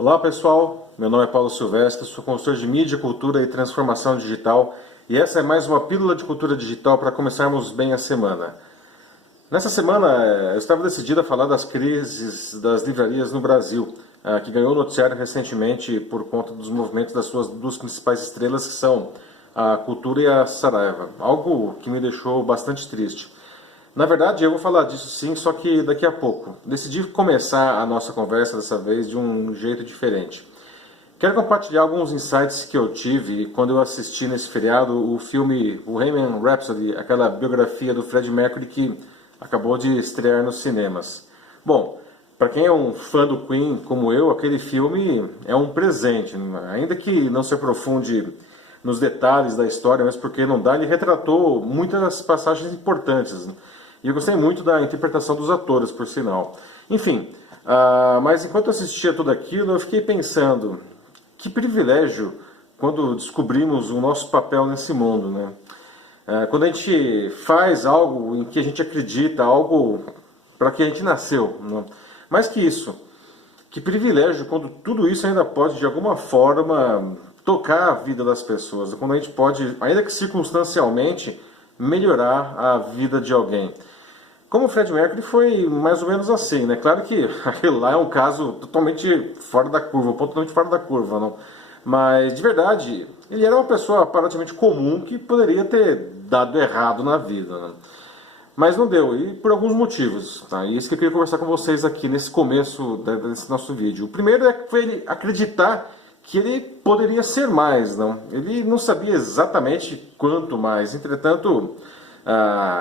Olá pessoal, meu nome é Paulo Silvestre, sou consultor de mídia, cultura e transformação digital e essa é mais uma pílula de cultura digital para começarmos bem a semana. Nessa semana eu estava decidido a falar das crises das livrarias no Brasil, que ganhou noticiário recentemente por conta dos movimentos das suas duas principais estrelas, que são a Cultura e a Saraiva, algo que me deixou bastante triste. Na verdade, eu vou falar disso sim, só que daqui a pouco. Decidi começar a nossa conversa dessa vez de um jeito diferente. Quero compartilhar alguns insights que eu tive quando eu assisti nesse feriado o filme Bohemian Rhapsody, aquela biografia do Freddie Mercury que acabou de estrear nos cinemas. Bom, para quem é um fã do Queen como eu, aquele filme é um presente, ainda que não se aprofunde nos detalhes da história, mas porque não dá, ele retratou muitas passagens importantes. E eu gostei muito da interpretação dos atores, por sinal. Enfim, mas enquanto eu assistia tudo aquilo, eu fiquei pensando, que privilégio quando descobrimos o nosso papel nesse mundo, né? Quando a gente faz algo em que a gente acredita, algo para que a gente nasceu. Né? Mais que isso, que privilégio quando tudo isso ainda pode, de alguma forma, tocar a vida das pessoas. Quando a gente pode, ainda que circunstancialmente, melhorar a vida de alguém. Como o Freddie Mercury foi mais ou menos assim, né? Claro que aquele lá é um caso totalmente fora da curva, totalmente fora da curva, não? Mas, de verdade, ele era uma pessoa aparentemente comum que poderia ter dado errado na vida, né? Mas não deu, e por alguns motivos, tá? E isso que eu queria conversar com vocês aqui nesse começo desse nosso vídeo. O primeiro foi ele acreditar que ele poderia ser mais, não? Ele não sabia exatamente quanto mais, entretanto...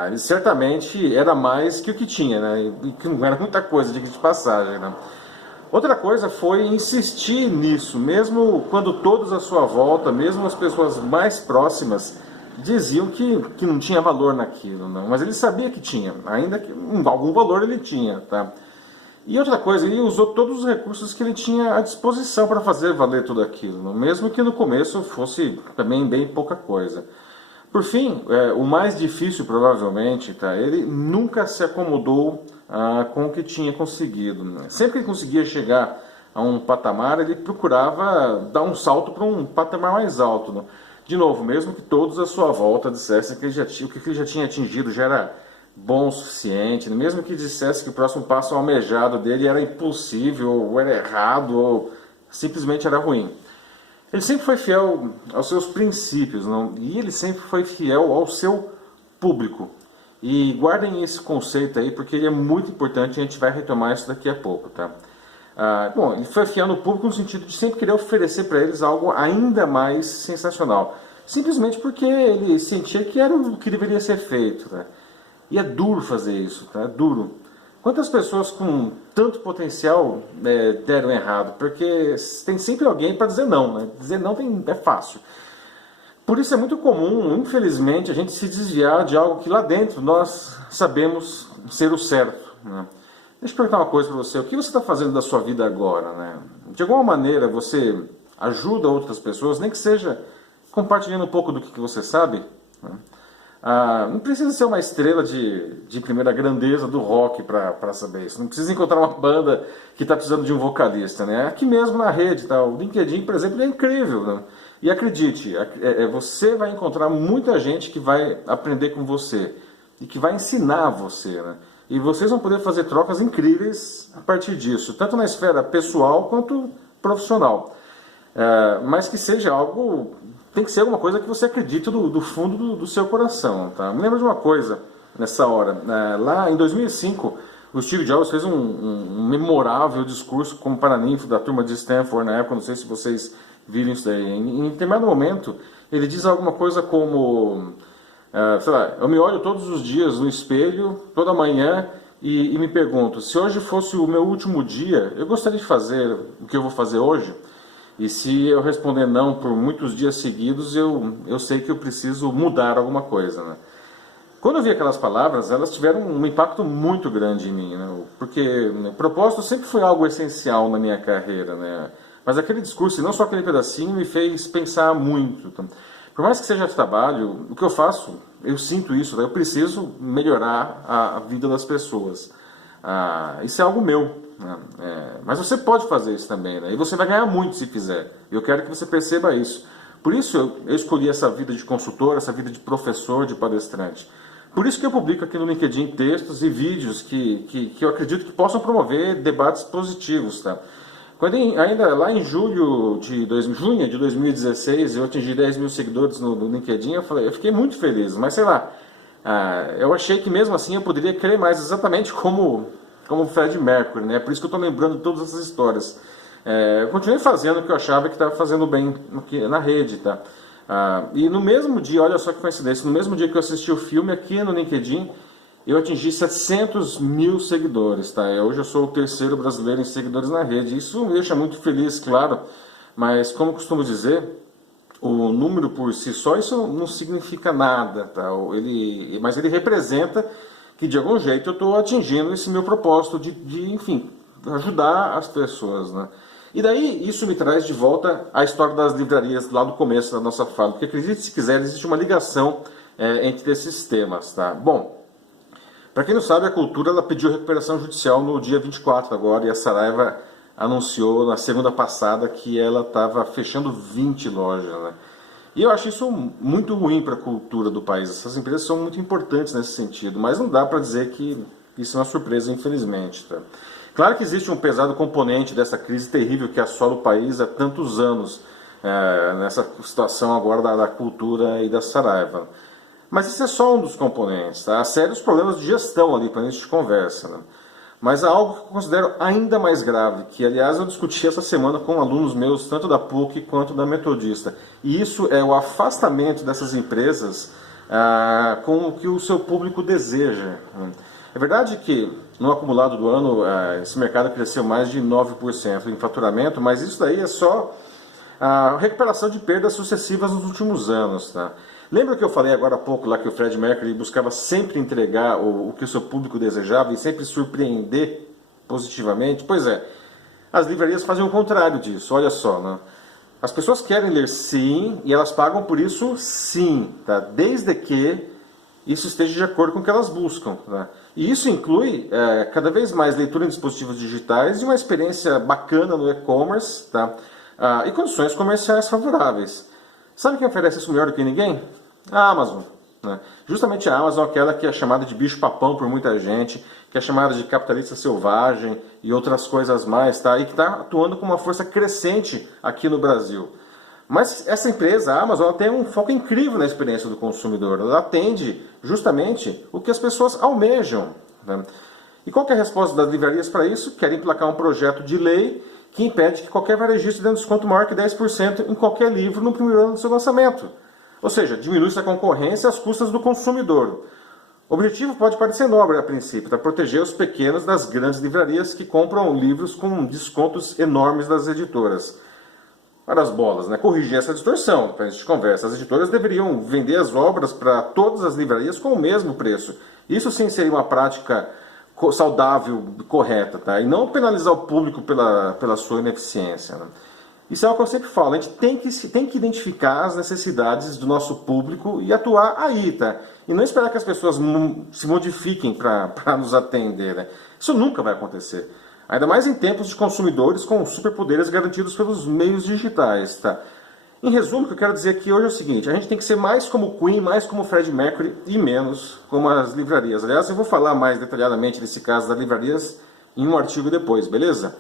ele certamente era mais que o que tinha, né? E que não era muita coisa, de passagem, né? Outra coisa foi insistir nisso, mesmo quando todos à sua volta, mesmo as pessoas mais próximas, diziam que não tinha valor naquilo, não. Mas ele sabia que tinha, ainda que algum valor ele tinha, tá? E outra coisa, ele usou todos os recursos que ele tinha à disposição para fazer valer tudo aquilo, não? Mesmo que no começo fosse também bem pouca coisa. Por fim, o mais difícil provavelmente, tá? Ele nunca se acomodou com o que tinha conseguido. Né? Sempre que ele conseguia chegar a um patamar, ele procurava dar um salto para um patamar mais alto. Né? De novo, mesmo que todos à sua volta dissessem que o que ele já tinha atingido já era bom o suficiente, né? Mesmo que dissesse que o próximo passo almejado dele era impossível, ou era errado, ou simplesmente era ruim. Ele sempre foi fiel aos seus princípios, não? E ele sempre foi fiel ao seu público. E guardem esse conceito aí, porque ele é muito importante e a gente vai retomar isso daqui a pouco, tá? Bom, ele foi fiel no público no sentido de sempre querer oferecer para eles algo ainda mais sensacional. Simplesmente porque ele sentia que era o que deveria ser feito, tá? E é duro fazer isso, tá? É duro. Quantas pessoas com tanto potencial deram errado? Porque tem sempre alguém para dizer não, né? Dizer não é fácil. Por isso é muito comum, infelizmente, a gente se desviar de algo que lá dentro nós sabemos ser o certo. Né? Deixa eu perguntar uma coisa para você. O que você está fazendo da sua vida agora? Né? De alguma maneira você ajuda outras pessoas, nem que seja compartilhando um pouco do que você sabe? Né? Não precisa ser uma estrela de primeira grandeza do rock para saber isso. Não precisa encontrar uma banda que está precisando de um vocalista. Né? Aqui mesmo na rede, tá? O LinkedIn, por exemplo, é incrível. Né? E acredite, você vai encontrar muita gente que vai aprender com você e que vai ensinar você. Né? E vocês vão poder fazer trocas incríveis a partir disso, tanto na esfera pessoal quanto profissional. Mas que seja algo... Tem que ser alguma coisa que você acredite do fundo do seu coração. Tá? Me lembro de uma coisa nessa hora. Lá em 2005, o Steve Jobs fez um memorável discurso como paraninfo da turma de Stanford na época. Não sei se vocês viram isso daí. Em determinado momento, ele diz alguma coisa como... sei lá, eu me olho todos os dias no espelho, toda manhã, e me pergunto, se hoje fosse o meu último dia, eu gostaria de fazer o que eu vou fazer hoje? E se eu responder não por muitos dias seguidos, eu sei que eu preciso mudar alguma coisa. Né? Quando eu vi aquelas palavras, elas tiveram um impacto muito grande em mim. Né? Porque o propósito sempre foi algo essencial na minha carreira. Né? Mas aquele discurso, e não só aquele pedacinho, me fez pensar muito. Tá? Por mais que seja de trabalho, o que eu faço, eu sinto isso. Tá? Eu preciso melhorar a vida das pessoas. Isso é algo meu. né? Mas você pode fazer isso também, né? E você vai ganhar muito se fizer. Eu quero que você perceba isso. Por isso eu escolhi essa vida de consultor, essa vida de professor, de palestrante. Por isso que eu publico aqui no LinkedIn textos e vídeos que eu acredito que possam promover debates positivos, tá? Quando ainda lá em junho de 2016 eu atingi 10 mil seguidores no LinkedIn, eu fiquei muito feliz, mas sei lá, eu achei que mesmo assim eu poderia querer mais, exatamente como o Fred Mercury, né? Por isso que eu estou lembrando todas essas histórias. Eu continuei fazendo o que eu achava que estava fazendo bem na rede, tá? E no mesmo dia, olha só que coincidência, no mesmo dia que eu assisti o filme aqui no LinkedIn, eu atingi 700 mil seguidores, tá? Hoje eu sou o terceiro brasileiro em seguidores na rede. Isso me deixa muito feliz, claro, mas como eu costumo dizer, o número por si só, isso não significa nada, tá? Mas ele representa que de algum jeito eu estou atingindo esse meu propósito enfim, ajudar as pessoas, né? E daí isso me traz de volta à história das livrarias lá do começo da nossa fala, porque acredite se quiser, existe uma ligação entre esses temas, tá? Bom, para quem não sabe, a Cultura ela pediu recuperação judicial no dia 24 agora, e a Saraiva anunciou na segunda passada que ela estava fechando 20 lojas, né? E eu acho isso muito ruim para a cultura do país. Essas empresas são muito importantes nesse sentido, mas não dá para dizer que isso é uma surpresa, infelizmente, tá? Claro que existe um pesado componente dessa crise terrível que assola o país há tantos anos, nessa situação agora da cultura e da Saraiva. Mas isso é só um dos componentes, tá? Há sérios problemas de gestão ali para início de conversa, né? Mas há algo que eu considero ainda mais grave, que aliás eu discuti essa semana com alunos meus, tanto da PUC quanto da Metodista. E isso é o afastamento dessas empresas com o que o seu público deseja, né? É verdade que no acumulado do ano esse mercado cresceu mais de 9% em faturamento, mas isso daí é só a recuperação de perdas sucessivas nos últimos anos, tá? Lembra que eu falei agora há pouco lá que o Fred Mercury buscava sempre entregar o que o seu público desejava e sempre surpreender positivamente? Pois é, as livrarias fazem o contrário disso, olha só, né? As pessoas querem ler sim e elas pagam por isso sim, tá? Desde que isso esteja de acordo com o que elas buscam, tá? E isso inclui cada vez mais leitura em dispositivos digitais e uma experiência bacana no e-commerce, tá? E condições comerciais favoráveis. Sabe quem oferece isso melhor do que ninguém? A Amazon, né? Justamente a Amazon é aquela que é chamada de bicho-papão por muita gente, que é chamada de capitalista selvagem e outras coisas mais, tá? E que está atuando com uma força crescente aqui no Brasil. Mas essa empresa, a Amazon, ela tem um foco incrível na experiência do consumidor. Ela atende justamente o que as pessoas almejam, né? E qual que é a resposta das livrarias para isso? Querem emplacar um projeto de lei que impede que qualquer varejista dê um desconto maior que 10% em qualquer livro no primeiro ano do seu lançamento. Ou seja, diminui-se a concorrência às custas do consumidor. O objetivo pode parecer nobre a princípio, para proteger os pequenos das grandes livrarias que compram livros com descontos enormes das editoras. Para as bolas, né? Corrigir essa distorção, para a gente conversa. As editoras deveriam vender as obras para todas as livrarias com o mesmo preço. Isso sim seria uma prática saudável, correta, tá? E não penalizar o público pela sua ineficiência, né? Isso é o que eu sempre falo, a gente tem que identificar as necessidades do nosso público e atuar aí, tá? E não esperar que as pessoas se modifiquem para nos atender, né? Isso nunca vai acontecer. Ainda mais em tempos de consumidores com superpoderes garantidos pelos meios digitais, tá? Em resumo, o que eu quero dizer aqui hoje é o seguinte: a gente tem que ser mais como o Queen, mais como o Fred Mercury e menos como as livrarias. Aliás, eu vou falar mais detalhadamente desse caso das livrarias em um artigo depois, beleza?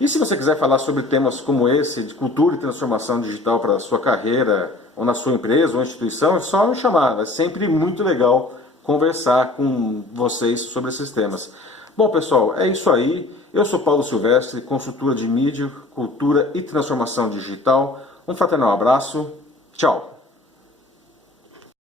E se você quiser falar sobre temas como esse, de cultura e transformação digital para a sua carreira, ou na sua empresa ou instituição, é só me chamar. É sempre muito legal conversar com vocês sobre esses temas. Bom, pessoal, é isso aí. Eu sou Paulo Silvestre, consultor de mídia, cultura e transformação digital. Um fraternal abraço. Tchau.